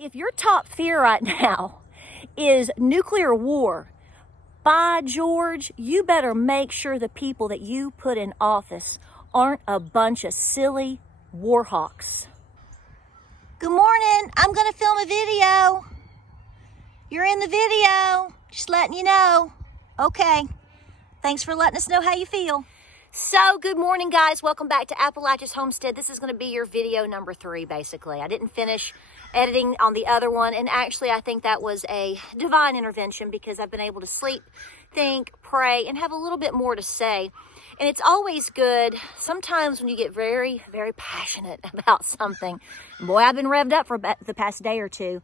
If your top fear right now is nuclear war, by George, you better make sure the people that you put in office aren't a bunch of silly war hawks. Good morning. I'm going to film a video. You're in the video. Just letting you know. Okay. Thanks for letting us know how you feel. So, good morning, guys. Welcome back to Appalachia's Homestead. This is going to be your video number 3, basically. I didn't finish editing on the other one, and actually, I think that was a divine intervention because I've been able to sleep, think, pray, and have a little bit more to say. And it's always good, sometimes when you get very, very passionate about something. Boy, I've been revved up for the past day or two.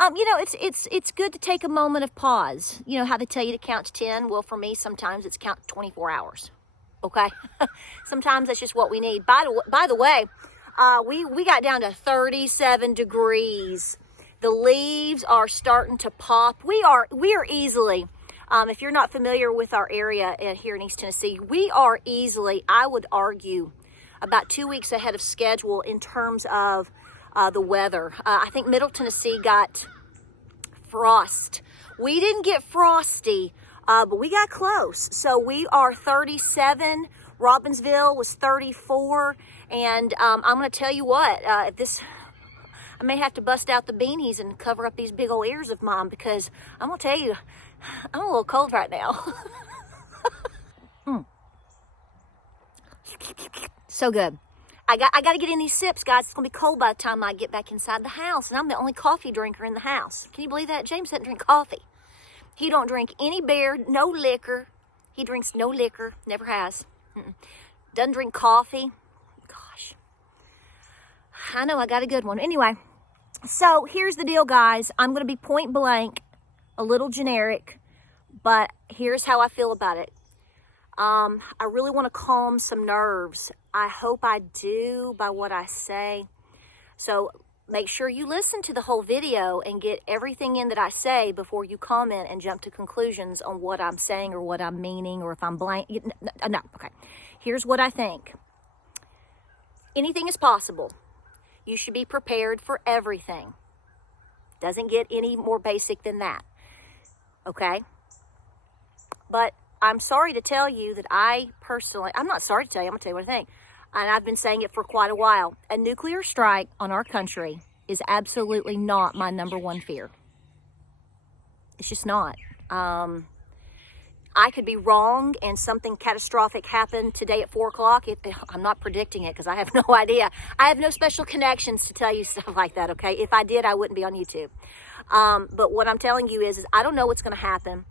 It's good to take a moment of pause. You know how they tell you to count to 10? Well, for me, sometimes it's count 24 hours. Okay, sometimes that's just what we need. By the way, we got down to 37 degrees. The leaves are starting to pop. We are easily, if you're not familiar with our area here in East Tennessee, we are easily, I would argue, about 2 weeks ahead of schedule in terms of the weather. I think Middle Tennessee got frost. We didn't get frosty. But we got close. So we are 37. Robbinsville was 34. And I'm going to tell you what, I may have to bust out the beanies and cover up these big old ears of mine because I'm going to tell you, I'm a little cold right now. So good. I got to get in these sips, guys. It's going to be cold by the time I get back inside the house. And I'm the only coffee drinker in the house. Can you believe that? James doesn't drink coffee. He don't drink any beer, no liquor. He drinks no liquor, never has. Doesn't drink coffee. Gosh. I know, I got a good one. Anyway, so here's the deal, guys. I'm going to be point blank, a little generic, but here's how I feel about it. I really want to calm some nerves. I hope I do by what I say. So make sure you listen to the whole video and get everything in that I say before you comment and jump to conclusions on what I'm saying or what I'm meaning or if I'm blank. No, okay. Here's what I think. Anything is possible. You should be prepared for everything. Doesn't get any more basic than that. Okay? But I'm sorry to tell you that I'm not sorry to tell you, I'm going to tell you what I think. And I've been saying it for quite a while. A nuclear strike on our country is absolutely not my number one fear. It's just not. I could be wrong and something catastrophic happened today at 4 o'clock. I'm not predicting it because I have no idea. I have no special connections to tell you stuff like that, okay? If I did, I wouldn't be on YouTube. But what I'm telling you is I don't know what's going to happen.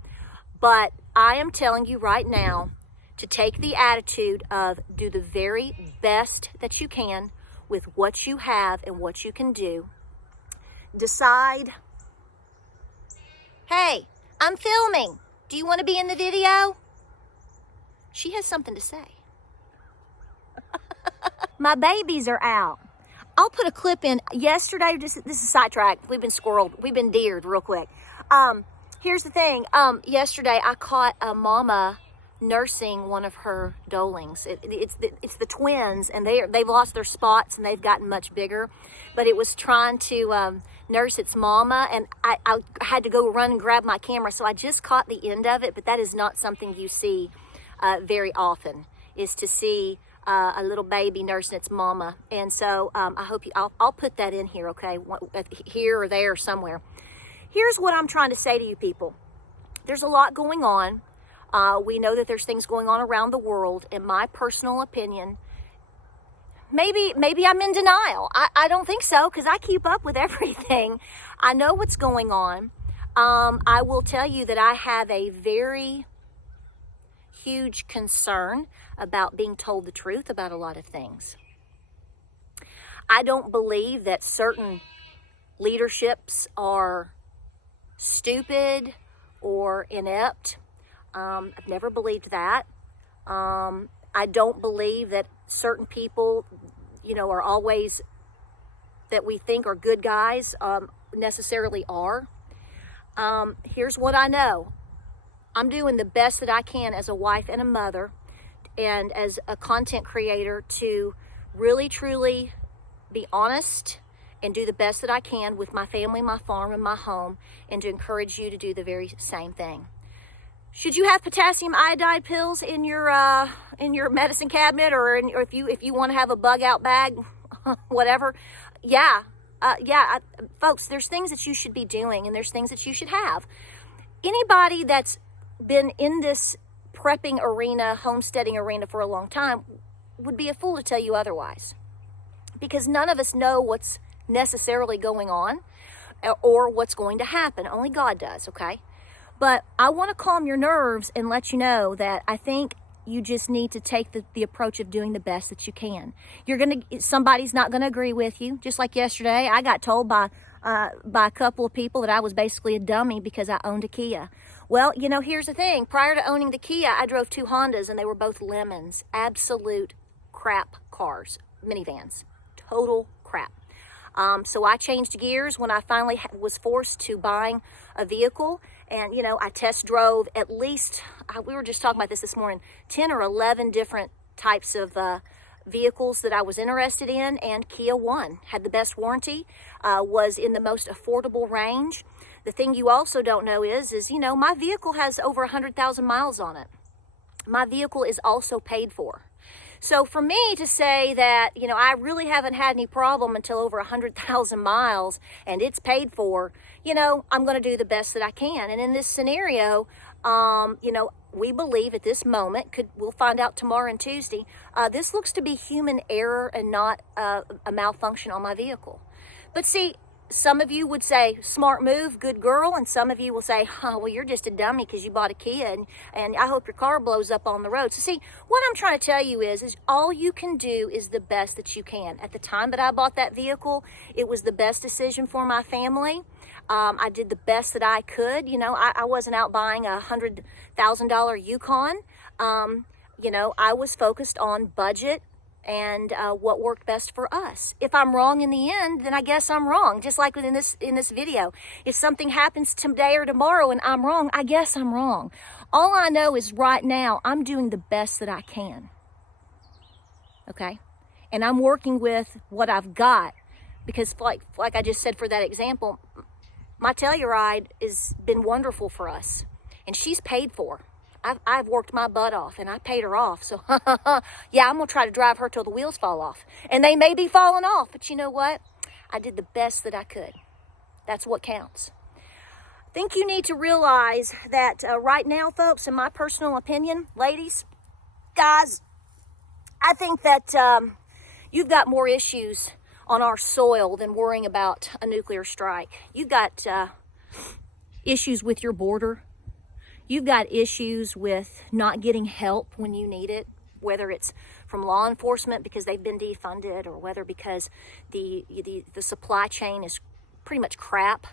But I am telling you right now, to take the attitude of do the very best that you can with what you have and what you can do. Decide, hey, I'm filming. Do you want to be in the video? She has something to say. My babies are out. I'll put a clip in. Yesterday, this is sidetracked. We've been deered real quick. Here's the thing. Yesterday, I caught a mama nursing one of her dolings. It's the twins, and they've lost their spots and they've gotten much bigger. But it was trying to nurse its mama, and I had to go run and grab my camera, so I just caught the end of it. But that is not something you see very often, is to see a little baby nursing its mama. And so I hope I'll put that in here, okay, here or there or somewhere. Here's what I'm trying to say to you people. There's a lot going on. We know that there's things going on around the world. In my personal opinion, maybe I'm in denial. I don't think so because I keep up with everything. I know what's going on. I will tell you that I have a very huge concern about being told the truth about a lot of things. I don't believe that certain leaderships are stupid or inept. I've never believed that. I don't believe that certain people, are always, that we think are good guys, necessarily are. Here's what I know. I'm doing the best that I can as a wife and a mother and as a content creator to really, truly be honest and do the best that I can with my family, my farm, and my home, and to encourage you to do the very same thing. Should you have potassium iodide pills in your medicine cabinet, or if you want to have a bug out bag, whatever? Yeah, folks, there's things that you should be doing, and there's things that you should have. Anybody that's been in this prepping arena, homesteading arena for a long time would be a fool to tell you otherwise, because none of us know what's necessarily going on or what's going to happen. Only God does, okay? But I want to calm your nerves and let you know that I think you just need to take the approach of doing the best that you can. Somebody's not going to agree with you. Just like yesterday, I got told by a couple of people that I was basically a dummy because I owned a Kia. Well, here's the thing. Prior to owning the Kia, I drove 2 Hondas, and they were both lemons. Absolute crap cars, minivans, total crap. So I changed gears when I finally was forced to buying a vehicle. And, I test drove at least, we were just talking about this morning, 10 or 11 different types of vehicles that I was interested in, and Kia won. Had the best warranty, was in the most affordable range. The thing you also don't know is my vehicle has over 100,000 miles on it. My vehicle is also paid for. So for me to say that, I really haven't had any problem until over 100,000 miles and it's paid for, I'm going to do the best that I can. And in this scenario, we believe at this moment, we'll find out tomorrow and Tuesday, this looks to be human error and not a malfunction on my vehicle. But see, some of you would say, smart move, good girl. And some of you will say, oh, well, you're just a dummy because you bought a Kia and I hope your car blows up on the road. So see, what I'm trying to tell you is all you can do is the best that you can. At the time that I bought that vehicle, it was the best decision for my family. I did the best that I could. I wasn't out buying a $100,000 Yukon. I was focused on budget and what worked best for us. If I'm wrong in the end, then I guess I'm wrong. Just like in this video. If something happens today or tomorrow and I'm wrong, I guess I'm wrong. All I know is right now, I'm doing the best that I can. Okay? And I'm working with what I've got. Because like I just said for that example, my Telluride has been wonderful for us. And she's paid for. I've worked my butt off and I paid her off. So, yeah, I'm going to try to drive her till the wheels fall off. And they may be falling off, but you know what? I did the best that I could. That's what counts. I think you need to realize that right now, folks, in my personal opinion, ladies, guys, I think that you've got more issues on our soil than worrying about a nuclear strike. You've got issues with your border. You've got issues with not getting help when you need it, whether it's from law enforcement because they've been defunded, or whether because the supply chain is pretty much crap.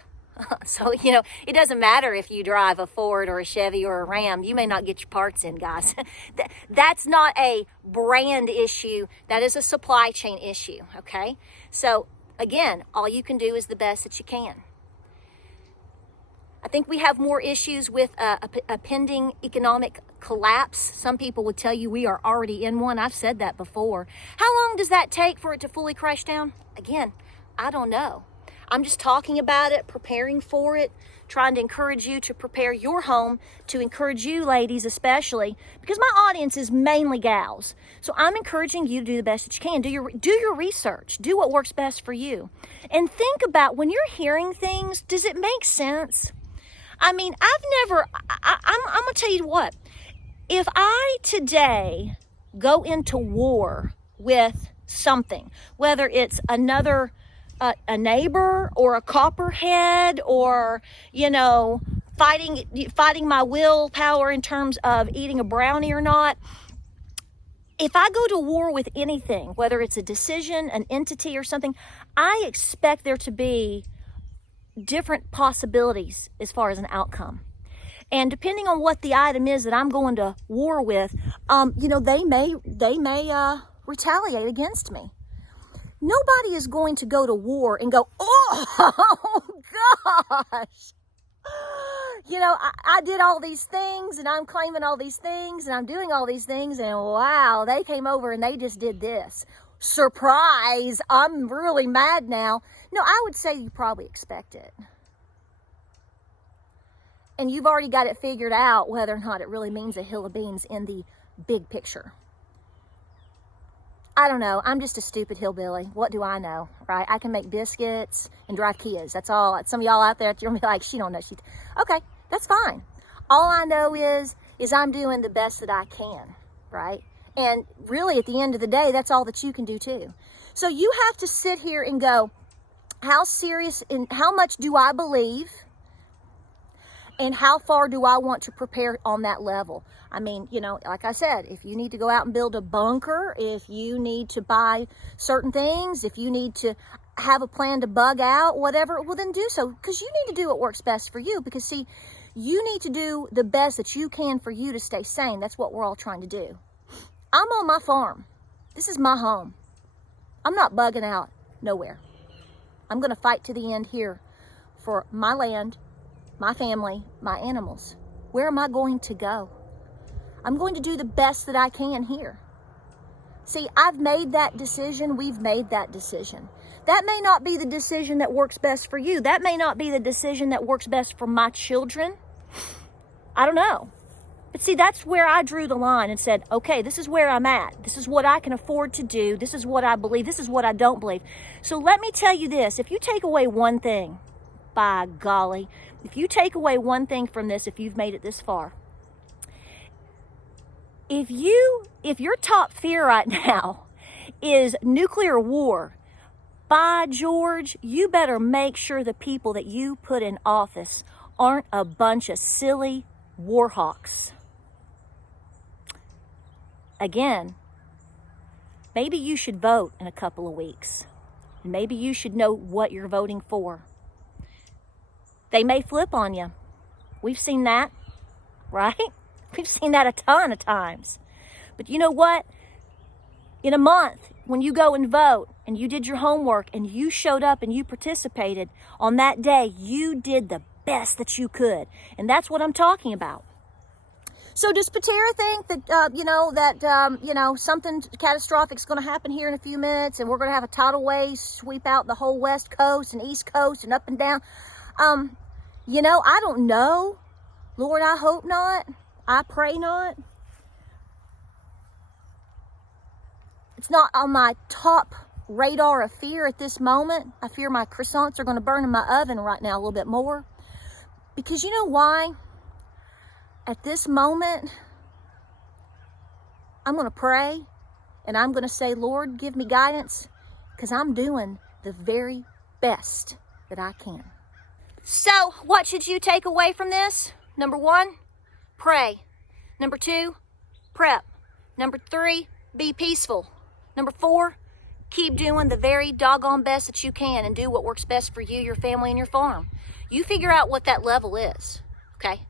So, it doesn't matter if you drive a Ford or a Chevy or a Ram. You may not get your parts in, guys. That's not a brand issue. That is a supply chain issue, okay? So, again, all you can do is the best that you can. I think we have more issues with a pending economic collapse. Some people would tell you we are already in one. I've said that before. How long does that take for it to fully crash down? Again, I don't know. I'm just talking about it, preparing for it, trying to encourage you to prepare your home, to encourage you ladies especially, because my audience is mainly gals. So I'm encouraging you to do the best that you can. Do your research. Do what works best for you. And think about when you're hearing things, does it make sense? I mean, I'm going to tell you what, if I today go into war with something, whether it's a neighbor or a copperhead or, fighting my willpower in terms of eating a brownie or not, if I go to war with anything, whether it's a decision, an entity or something, I expect there to be different possibilities as far as an outcome. And depending on what the item is that I'm going to war with, they may retaliate against me. Nobody is going to go to war and go, oh gosh, I did all these things and I'm claiming all these things and I'm doing all these things and wow, they came over and they just did this. surprise, I'm really mad now. No, I would say you probably expect it. And you've already got it figured out whether or not it really means a hill of beans in the big picture. I don't know. I'm just a stupid hillbilly. What do I know, right? I can make biscuits and drive Kias. That's all. Some of y'all out there, you're going to be like, she don't know. Okay, that's fine. All I know is I'm doing the best that I can, right? And really, at the end of the day, that's all that you can do too. So you have to sit here and go, how serious and how much do I believe? And how far do I want to prepare on that level? I mean, you know, like I said, if you need to go out and build a bunker, if you need to buy certain things, if you need to have a plan to bug out, whatever, well, then do so. Because you need to do what works best for you. Because, see, you need to do the best that you can for you to stay sane. That's what we're all trying to do. I'm on my farm. This is my home. I'm not bugging out nowhere. I'm going to fight to the end here for my land, my family, my animals. Where am I going to go? I'm going to do the best that I can here. See, I've made that decision. We've made that decision. That may not be the decision that works best for you. That may not be the decision that works best for my children. I don't know. But see, that's where I drew the line and said, okay, this is where I'm at. This is what I can afford to do. This is what I believe. This is what I don't believe. So let me tell you this. If you take away one thing, by golly, if you take away one thing from this, if you've made it this far, if your top fear right now is nuclear war, by George, you better make sure the people that you put in office aren't a bunch of silly war hawks. Again, maybe you should vote in a couple of weeks. Maybe you should know what you're voting for. They may flip on you. We've seen that, right? We've seen that a ton of times. But you know what? In a month, when you go and vote and you did your homework and you showed up and you participated, on that day, you did the best that you could. And that's what I'm talking about. So does Patera think that, something catastrophic is going to happen here in a few minutes and we're going to have a tidal wave sweep out the whole West Coast and East Coast and up and down? I don't know. Lord, I hope not. I pray not. It's not on my top radar of fear at this moment. I fear my croissants are going to burn in my oven right now a little bit more. Because you know why? At this moment, I'm going to pray and I'm going to say, Lord, give me guidance, because I'm doing the very best that I can. So, what should you take away from this? Number 1, pray. Number 2, prep. Number 3, be peaceful. Number 4, keep doing the very doggone best that you can and do what works best for you, your family, and your farm. You figure out what that level is, okay?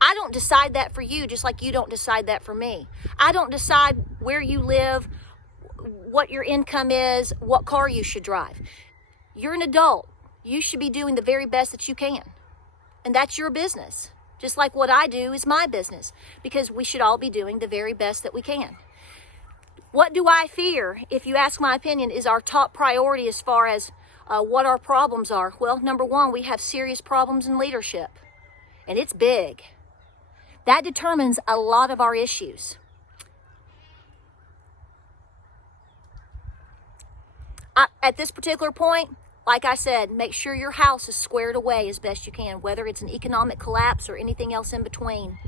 I don't decide that for you, just like you don't decide that for me. I don't decide where you live, what your income is, what car you should drive. You're an adult. You should be doing the very best that you can. And that's your business. Just like what I do is my business. Because we should all be doing the very best that we can. What do I fear, if you ask my opinion, is our top priority as far as what our problems are? Well, number 1, we have serious problems in leadership. And it's big. That determines a lot of our issues. At this particular point, like I said, make sure your house is squared away as best you can, whether it's an economic collapse or anything else in between.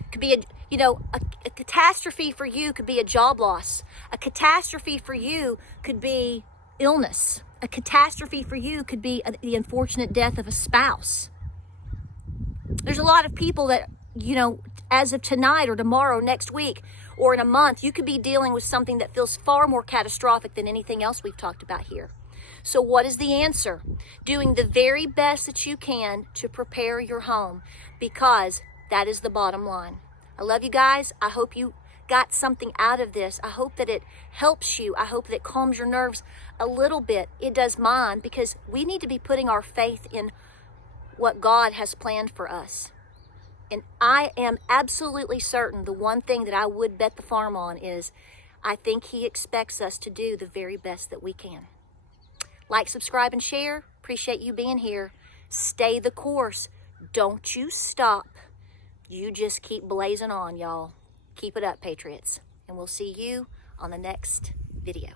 It could be a catastrophe for you could be a job loss. A catastrophe for you could be illness. A catastrophe for you could be the unfortunate death of a spouse. There's a lot of people that, as of tonight or tomorrow, next week, or in a month, you could be dealing with something that feels far more catastrophic than anything else we've talked about here. So what is the answer? Doing the very best that you can to prepare your home, because that is the bottom line. I love you guys. I hope you got something out of this. I hope that it helps you. I hope that it calms your nerves a little bit. It does mine, because we need to be putting our faith in what God has planned for us. And I am absolutely certain the one thing that I would bet the farm on is I think he expects us to do the very best that we can. Like, subscribe, and share. Appreciate you being here. Stay the course. Don't you stop. You just keep blazing on, y'all. Keep it up, Patriots. And we'll see you on the next video.